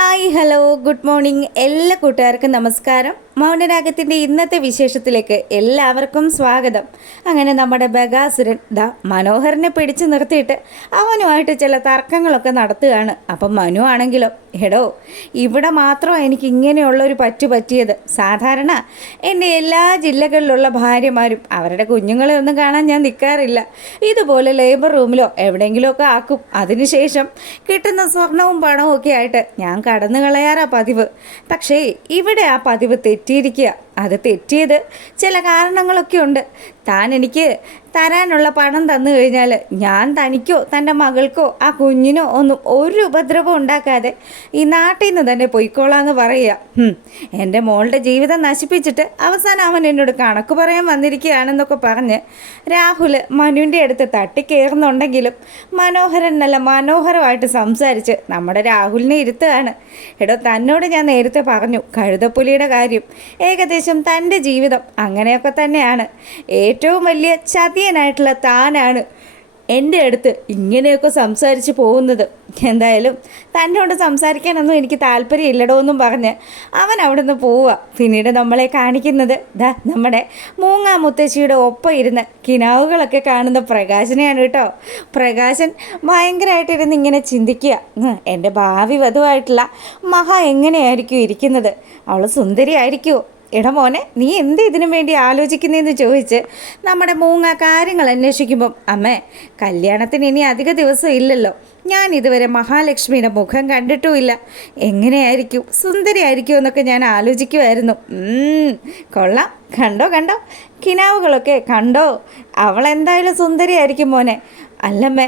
Hi hello good morning എല്ലാ കൂട്ടുകാർക്കും നമസ്കാരം. മൗനരാഗത്തിൻ്റെ ഇന്നത്തെ വിശേഷത്തിലേക്ക് എല്ലാവർക്കും സ്വാഗതം. അങ്ങനെ നമ്മുടെ ബഗാസുരൻ മനോഹരനെ പിടിച്ചു നിർത്തിയിട്ട് അവനുമായിട്ട് ചില തർക്കങ്ങളൊക്കെ നടത്തുകയാണ്. അപ്പം മനു ആണെങ്കിലോ, എടോ ഇവിടെ മാത്രം എനിക്ക് ഇങ്ങനെയുള്ളൊരു പറ്റിയത്. സാധാരണ എൻ്റെ എല്ലാ ജില്ലകളിലുള്ള ഭാര്യമാരും അവരുടെ കുഞ്ഞുങ്ങളെ ഒന്നും കാണാൻ ഞാൻ നിൽക്കാറില്ല. ഇതുപോലെ ലേബർ റൂമിലോ എവിടെയെങ്കിലുമൊക്കെ ആക്കും. അതിനുശേഷം കിട്ടുന്ന സ്വർണവും പണവും ഒക്കെ ആയിട്ട് ഞാൻ കടന്നു കളയാറാ പതിവ്. പക്ഷേ ഇവിടെ ആ പതിവ് തെറ്റിയിരിക്കുക. അത് തെറ്റിയത് ചില കാരണങ്ങളൊക്കെ ഉണ്ട്. താൻ എനിക്ക് തരാനുള്ള പണം തന്നു കഴിഞ്ഞാൽ ഞാൻ തനിക്കോ തൻ്റെ മകൾക്കോ ആ കുഞ്ഞിനോ ഒന്നും ഒരു ഉപദ്രവം ഉണ്ടാക്കാതെ ഈ നാട്ടിൽ നിന്ന് തന്നെ പൊയ്ക്കോളാന്ന് പറയുക. എൻ്റെ മോളുടെ ജീവിതം നശിപ്പിച്ചിട്ട് അവസാനം അവൻ എന്നോട് കണക്ക് പറയാൻ വന്നിരിക്കുകയാണെന്നൊക്കെ പറഞ്ഞ് രാഹുൽ മനുവിൻ്റെ അടുത്ത് തട്ടിക്കയറുന്നുണ്ടെങ്കിലും മനോഹരൻ നല്ല മനോഹരമായിട്ട് സംസാരിച്ച് നമ്മുടെ രാഹുലിനെ ഇരുത്തുകയാണ്. എടോ, തന്നോട് ഞാൻ നേരത്തെ പറഞ്ഞു കഴുതപ്പുലിയുടെ കാര്യം. ഏകദേശം തൻ്റെ ജീവിതം അങ്ങനെയൊക്കെ തന്നെയാണ്. ഏറ്റവും വലിയ ചതിയനായിട്ടുള്ള താനാണ് എൻ്റെ അടുത്ത് ഇങ്ങനെയൊക്കെ സംസാരിച്ച് പോകുന്നത്. എന്തായാലും തന്നോട് സംസാരിക്കാനൊന്നും എനിക്ക് താല്പര്യമില്ലടോ എന്നും പറഞ്ഞ് അവൻ അവിടെ നിന്ന് പോവുക. പിന്നീട് നമ്മളെ കാണിക്കുന്നത് നമ്മുടെ മൂങ്ങാ മുത്തശ്ശിയുടെ ഒപ്പം ഇരുന്ന് കിനാവുകളൊക്കെ കാണുന്ന പ്രകാശനെയാണ് കേട്ടോ. പ്രകാശൻ ഭയങ്കരമായിട്ടിരുന്ന് ഇങ്ങനെ ചിന്തിക്കുക, എൻ്റെ ഭാവി വധുവായിട്ടുള്ള മഹ എങ്ങനെയായിരിക്കും ഇരിക്കുന്നത്, അവൾ സുന്ദരിയായിരിക്കുമോ? എടാ മോനെ, നീ എന്ത് ഇതിനു വേണ്ടി ആലോചിക്കുന്നതെന്ന് ചോദിച്ച് നമ്മുടെ മൂങ്ങ കാര്യങ്ങൾ അന്വേഷിക്കുമ്പം, അമ്മേ കല്യാണത്തിന് ഇനി അധിക ദിവസം ഇല്ലല്ലോ, ഞാൻ ഇതുവരെ മഹാലക്ഷ്മിയുടെ മുഖം കണ്ടിട്ടുമില്ല, എങ്ങനെയായിരിക്കും, സുന്ദരിയായിരിക്കും എന്നൊക്കെ ഞാൻ ആലോചിക്കുമായിരുന്നു. കൊള്ളാം, കണ്ടോ കിനാവുകളൊക്കെ കണ്ടോ, അവളെന്തായാലും സുന്ദരിയായിരിക്കും മോനെ. അല്ലമ്മേ,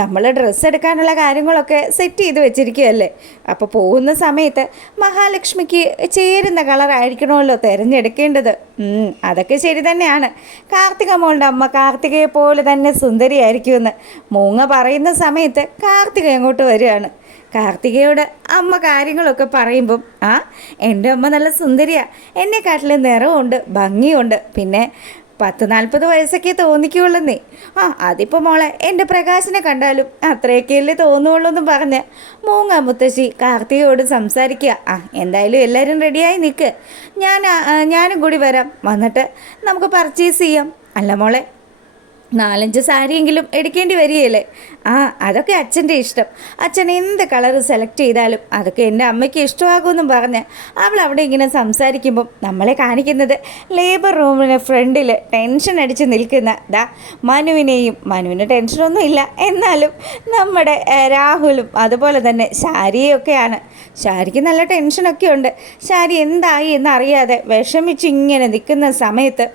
നമ്മൾ ഡ്രസ്സ് എടുക്കാനുള്ള കാര്യങ്ങളൊക്കെ സെറ്റ് ചെയ്ത് വെച്ചിരിക്കുകയല്ലേ, അപ്പോൾ പോകുന്ന സമയത്ത് മഹാലക്ഷ്മിക്ക് ചേരുന്ന കളറായിരിക്കണമല്ലോ തിരഞ്ഞെടുക്കേണ്ടത്. അതൊക്കെ ശരി തന്നെയാണ്. കാർത്തിക മോളുടെ അമ്മ കാർത്തികയെ പോലെ തന്നെ സുന്ദരിയായിരിക്കുമെന്ന് മൂങ്ങ പറയുന്ന സമയത്ത് കാർത്തിക അങ്ങോട്ട് വരികയാണ്. കാർത്തികയോട് അമ്മ കാര്യങ്ങളൊക്കെ പറയുമ്പം, എൻ്റെ അമ്മ നല്ല സുന്ദരിയാണ്, എന്നെക്കാട്ടിലും നിറവുണ്ട്, ഭംഗിയുണ്ട്, പിന്നെ 40-40 വയസ്സൊക്കെ തോന്നിക്കുള്ളൂ. അതിപ്പോൾ മോളെ എൻ്റെ പ്രകാശനെ കണ്ടാലും അത്രയൊക്കെയല്ലേ തോന്നുള്ളൂ എന്നും പറഞ്ഞ് മൂങ്ങ മുത്തശ്ശി കാർത്തികയോട് സംസാരിക്കുക. എന്തായാലും എല്ലാവരും റെഡിയായി നിൽക്ക്, ഞാനും കൂടി വരാം, വന്നിട്ട് നമുക്ക് പർച്ചേസ് ചെയ്യാം. അല്ല മോളെ, 4-5 സാരിയെങ്കിലും എടുക്കേണ്ടി വരികയല്ലേ? അതൊക്കെ അച്ഛൻ്റെ ഇഷ്ടം, അച്ഛൻ എന്ത് കളർ സെലക്ട് ചെയ്താലും അതൊക്കെ എൻ്റെ അമ്മയ്ക്ക് ഇഷ്ടമാകുമെന്നും പറഞ്ഞ് അവൾ അവിടെ ഇങ്ങനെ സംസാരിക്കുമ്പം നമ്മളെ കാണിക്കുന്നത് ലേബർ റൂമിന് ഫ്രണ്ടിൽ ടെൻഷൻ അടിച്ച് നിൽക്കുന്ന മനുവിന് ടെൻഷനൊന്നും ഇല്ല, എന്നാലും നമ്മുടെ രാഹുലും അതുപോലെ തന്നെ ശാരിയൊക്കെയാണ്. ശാരിക്ക് നല്ല ടെൻഷനൊക്കെ ഉണ്ട്. ശാരി എന്തായി എന്നറിയാതെ വിഷമിച്ചിങ്ങനെ നിൽക്കുന്ന സമയത്ത്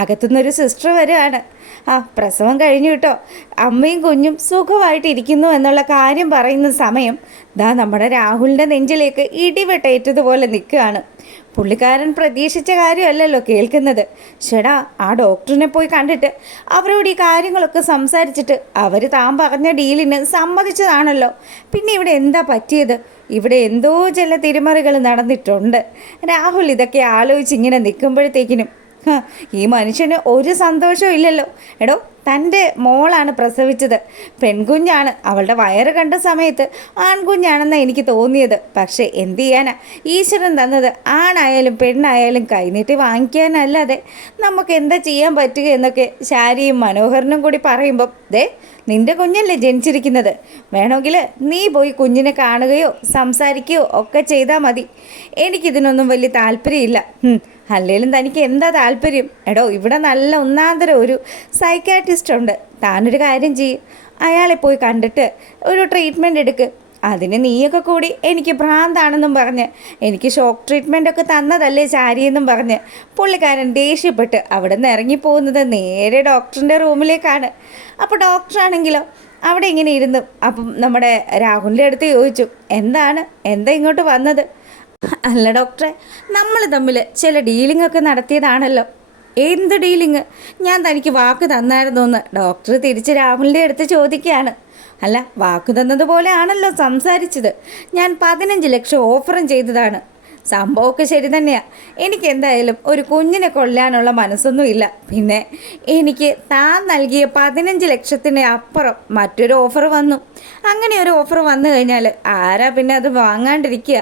അകത്തുനിന്നൊരു സിസ്റ്റർ വരികയാണ്. പ്രസവം കഴിഞ്ഞു കേട്ടോ, അമ്മയും കുഞ്ഞും സുഖമായിട്ടിരിക്കുന്നു എന്നുള്ള കാര്യം പറയുന്ന സമയം നമ്മുടെ രാഹുലിൻ്റെ നെഞ്ചിലേക്ക് ഇടിവെട്ടേറ്റതുപോലെ നിൽക്കുകയാണ്. പുള്ളിക്കാരൻ പ്രതീക്ഷിച്ച കാര്യമല്ലല്ലോ കേൾക്കുന്നത്. ചേടാ, ആ ഡോക്ടറിനെ പോയി കണ്ടിട്ട് അവരോട് ഈ കാര്യങ്ങളൊക്കെ സംസാരിച്ചിട്ട് അവർ താൻ പറഞ്ഞ ഡീലിന് സമ്മതിച്ചതാണല്ലോ. പിന്നെ ഇവിടെ എന്താ പറ്റിയത്? ഇവിടെ എന്തോ ചില തിരിമറികൾ നടന്നിട്ടുണ്ട്. രാഹുൽ ഇതൊക്കെ ആലോചിച്ചിങ്ങനെ നിൽക്കുമ്പോഴത്തേക്കിനും ഈ മനുഷ്യന് ഒരു സന്തോഷവും ഇല്ലല്ലോ. എടോ, തൻ്റെ മോളാണ് പ്രസവിച്ചത്, പെൺകുഞ്ഞാണ്. അവളുടെ വയറ് കണ്ട സമയത്ത് ആൺകുഞ്ഞാണെന്നാണ് എനിക്ക് തോന്നിയത്. പക്ഷേ എന്ത് ചെയ്യാനാ, ഈശ്വരൻ തന്നത് ആണായാലും പെണ്ണായാലും കൈനീട്ടി വാങ്ങിക്കാനല്ലാതെ നമുക്ക് എന്താ ചെയ്യാൻ പറ്റുക എന്നൊക്കെ ശാരിയും മനോഹരനും കൂടി പറയുമ്പം, നിൻ്റെ കുഞ്ഞല്ലേ ജനിച്ചിരിക്കുന്നത്, വേണമെങ്കിൽ നീ പോയി കുഞ്ഞിനെ കാണുകയോ സംസാരിക്കുകയോ ഒക്കെ ചെയ്താൽ മതി, എനിക്കിതിനൊന്നും വലിയ താല്പര്യമില്ല. അല്ലെങ്കിലും തനിക്ക് എന്താ താല്പര്യം? എടോ, ഇവിടെ നല്ല ഒന്നാന്തരം ഒരു സൈക്കാട്രിസ്റ്റ് ഉണ്ട്, താനൊരു കാര്യം ചെയ്യും, അയാളെ പോയി കണ്ടിട്ട് ഒരു ട്രീറ്റ്മെൻറ്റ് എടുക്ക്. അതിന് നീയൊക്കെ കൂടി എനിക്ക് ഭ്രാന്താണെന്നും പറഞ്ഞ് എനിക്ക് ഷോക്ക് ട്രീറ്റ്മെൻറ്റൊക്കെ തന്നതല്ലേ ശാരിയെന്നും പറഞ്ഞ് പുള്ളിക്കാരൻ ദേഷ്യപ്പെട്ട് അവിടെ നിന്ന് ഇറങ്ങിപ്പോകുന്നത് നേരെ ഡോക്ടറിൻ്റെ റൂമിലേക്കാണ്. അപ്പോൾ ഡോക്ടറാണെങ്കിലോ അവിടെ ഇങ്ങനെ ഇരുന്നു. അപ്പം നമ്മുടെ രാഹുലിൻ്റെ അടുത്ത് ചോദിച്ചു, എന്താ ഇങ്ങോട്ട് വന്നത്? അല്ല ഡോക്ടറെ, നമ്മൾ തമ്മിൽ ചില ഡീലിങ്ങൊക്കെ നടത്തിയതാണല്ലോ. എന്ത് ഡീലിങ്? ഞാൻ തനിക്ക് വാക്ക് തന്നായിരുന്നു എന്ന് ഡോക്ടർ തിരിച്ച് രാഹുലിൻ്റെ അടുത്ത് ചോദിക്കുകയാണ്. അല്ല, വാക്ക് തന്നതുപോലെ ആണല്ലോ സംസാരിച്ചത്. ഞാൻ 15 ലക്ഷം ഓഫറും ചെയ്തതാണ്. സംഭവമൊക്കെ ശരി തന്നെയാണ്. എനിക്ക് എന്തായാലും ഒരു കുഞ്ഞിനെ കൊല്ലാനുള്ള മനസ്സൊന്നുമില്ല. പിന്നെ എനിക്ക് താൻ നൽകിയ 15 ലക്ഷത്തിന് അപ്പുറം മറ്റൊരു ഓഫർ വന്നു. അങ്ങനെ ഒരു ഓഫർ വന്നു കഴിഞ്ഞാൽ ആരാ പിന്നെ അത് വാങ്ങാണ്ടിരിക്കുക?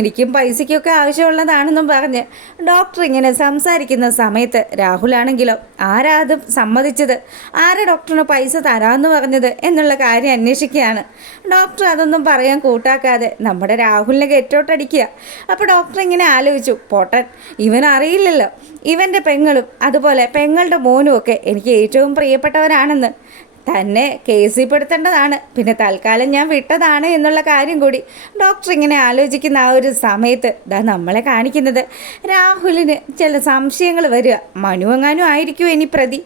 എനിക്കും പൈസയ്ക്കൊക്കെ ആവശ്യമുള്ളതാണെന്നും പറഞ്ഞ് ഡോക്ടർ ഇങ്ങനെ സംസാരിക്കുന്ന സമയത്ത് രാഹുലാണെങ്കിലോ ആരാ അത് സമ്മതിച്ചത്, ആരാ ഡോക്ടറിന് പൈസ തരാമെന്ന് പറഞ്ഞത് എന്നുള്ള കാര്യം അന്വേഷിക്കുകയാണ്. ഡോക്ടർ അതൊന്നും പറയാൻ കൂട്ടാക്കാതെ നമ്മുടെ രാഹുലിനെ ഗെറ്റോട്ടടിക്കുക. അപ്പോൾ ഡോക്ടർ ഇങ്ങനെ ആലോചിച്ചു, പോട്ടൻ ഇവനറിയില്ലല്ലോ ഇവൻ്റെ പെങ്ങളും അതുപോലെ പെങ്ങളുടെ മോനും ഒക്കെ എനിക്ക് ഏറ്റവും പ്രിയപ്പെട്ടവരാണെന്ന്. തന്നെ കേസിൽ പെടുത്തേണ്ടതാണ്, പിന്നെ തൽക്കാലം ഞാൻ വിട്ടതാണ് എന്നുള്ള കാര്യം കൂടി ഡോക്ടർ ഇങ്ങനെ ആലോചിക്കുന്ന ആ ഒരു സമയത്ത് നമ്മളെ കാണിക്കുന്നത് രാഹുലിന് ചില സംശയങ്ങൾ വരിക. മനു എങ്ങാനും ആയിരിക്കുമോ ഇനി പ്രതി,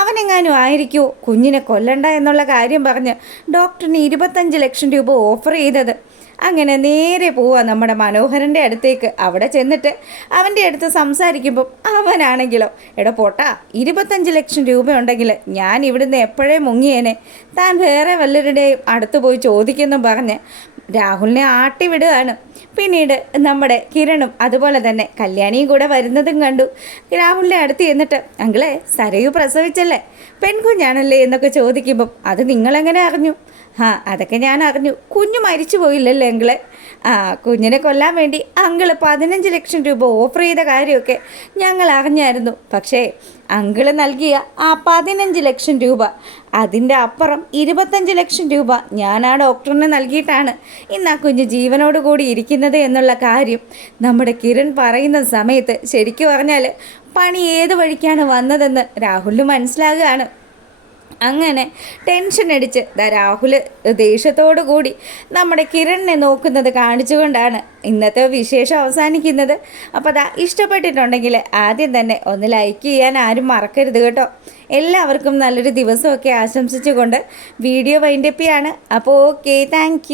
അവനെങ്ങാനും ആയിരിക്കുമോ കുഞ്ഞിനെ കൊല്ലണ്ട എന്നുള്ള കാര്യം പറഞ്ഞ് ഡോക്ടറിന് 25 ലക്ഷം രൂപ ഓഫർ ചെയ്തത്. അങ്ങനെ നേരെ പോവാ നമ്മുടെ മനോഹരൻ്റെ അടുത്തേക്ക്. അവിടെ ചെന്നിട്ട് അവൻ്റെ അടുത്ത് സംസാരിക്കുമ്പം അവനാണെങ്കിലോ, എടാ പോട്ടാ, 25 ലക്ഷം രൂപ ഉണ്ടെങ്കിൽ ഞാൻ ഇവിടുന്ന് എപ്പോഴേ മുങ്ങിയേനെ, താൻ വേറെ വല്ലവരുടെയും അടുത്ത് പോയി ചോദിക്കുന്നു പറഞ്ഞ് രാഹുലിനെ ആട്ടി വിടുകയാണ്. പിന്നീട് നമ്മുടെ കിരണും അതുപോലെ തന്നെ കല്യാണിയും കൂടെ വരുന്നതും കണ്ടു. രാഹുലിനെ അടുത്ത് ചെന്നിട്ട്, അങ്കിളെ സരയു പ്രസവിച്ചല്ലേ, പെൺകുഞ്ഞാണല്ലേ എന്നൊക്കെ ചോദിക്കുമ്പം അത് നിങ്ങളെങ്ങനെ അറിഞ്ഞു? അതൊക്കെ ഞാൻ അറിഞ്ഞു, കുഞ്ഞു മരിച്ചു പോയില്ലല്ലേ അങ്കിളെ? കുഞ്ഞിനെ കൊല്ലാൻ വേണ്ടി അങ്കിള് 15 ലക്ഷം രൂപ ഓഫർ ചെയ്ത കാര്യമൊക്കെ ഞങ്ങൾ അറിഞ്ഞായിരുന്നു. പക്ഷേ അങ്കിള് നൽകിയ ആ 15 ലക്ഷം രൂപ അതിൻ്റെ അപ്പുറം 25 ലക്ഷം രൂപ ഞാൻ ആ ഡോക്ടറിന് നൽകിയിട്ടാണ് ഇന്ന് ആ കുഞ്ഞ് ജീവനോട് കൂടി ഇരിക്കുന്നത് എന്നുള്ള കാര്യം നമ്മുടെ കിരൺ പറയുന്ന സമയത്ത് ശരിക്കും പറഞ്ഞാൽ പണി ഏത് വഴിക്കാണ് വന്നതെന്ന് രാഹുലിന് മനസ്സിലാകുകയാണ്. അങ്ങനെ ടെൻഷൻ അടിച്ച് രാഹുൽ ദേഷ്യത്തോടു കൂടി നമ്മുടെ കിരണിനെ നോക്കുന്നത് കാണിച്ചുകൊണ്ടാണ് ഇന്നത്തെ വിശേഷം അവസാനിക്കുന്നത്. അപ്പോൾ ഇഷ്ടപ്പെട്ടിട്ടുണ്ടെങ്കിൽ ആദ്യം തന്നെ ഒന്ന് ലൈക്ക് ചെയ്യാൻ ആരും മറക്കരുത് കേട്ടോ. എല്ലാവർക്കും നല്ലൊരു ദിവസമൊക്കെ ആശംസിച്ചുകൊണ്ട് വീഡിയോ വൈൻഡപ്പ് ചെയ്യാണ്. അപ്പോൾ ഓക്കെ, താങ്ക്